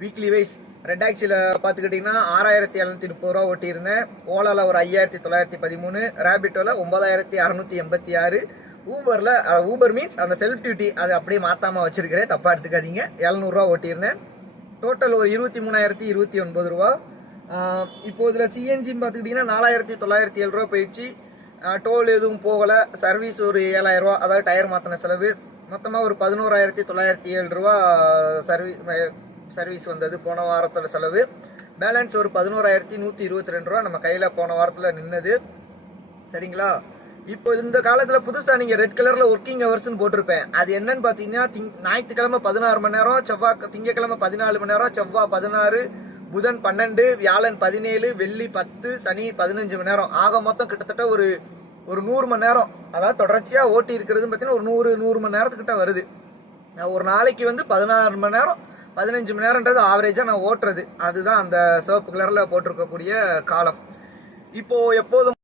Weekly wise red டாக்ஸியில் பார்த்துக்கிட்டிங்கன்னா 6730 ரூபா ஓட்டியிருந்தேன். ஓலாவில் ஒரு 5913, ரேபிட்டோவில் 9686, ஊபர் மீன்ஸ் அந்த செல்ஃப் டியூட்டி அது அப்படியே மாற்றாமல் வச்சிருக்கிறேன், தப்பாக எடுத்துக்காதீங்க. 700 ரூபா ஓட்டியிருந்தேன். டோட்டல் ஒரு 23,029 ரூபா. இப்போ இதில் சிஎன்ஜின்னு பார்த்துக்கிட்டிங்கன்னா 4907 ரூபா போயிடுச்சு. டோல் எதுவும் போகலை. சர்வீஸ் ஒரு 7000 ரூபா, அதாவது டயர் மாற்றின செலவு. மொத்தமாக ஒரு 11,907 ரூபா சர்வீஸ் வந்தது போன வாரத்தோட செலவு. பேலன்ஸ் ஒரு 11,122 ரூபா நம்ம கையில் போன வாரத்தில் நின்னது. சரிங்களா? இப்போ இந்த காலத்தில் புதுசாக நீங்கள் ரெட் கலரில் ஒர்க்கிங் ஹவர்ஸ்ன்னு போட்டிருப்பேன். அது என்னன்னு பார்த்தீங்கன்னா, ஞாயிற்றுக்கிழமை 16 மணி நேரம், திங்கக்கிழமை 14 மணி நேரம், செவ்வாய் 16, புதன் 12, வியாழன் 17, வெள்ளி 10, சனி 15 மணி நேரம். ஆக மொத்தம் கிட்டத்தட்ட ஒரு 100 மணி நேரம், அதாவது தொடர்ச்சியாக ஓட்டி இருக்கிறதுன்னு பார்த்தீங்கன்னா ஒரு 100 மணி நேரத்துக்கிட்ட வருது. ஒரு நாளைக்கு வந்து 16 மணி நேரம் 15 மணி நேரம்ன்றது ஆவரேஜாக நான் ஓட்டுறது. அதுதான் அந்த சிவப்பு கலரில் போட்டிருக்கக்கூடிய காலம். இப்போ எப்போதும்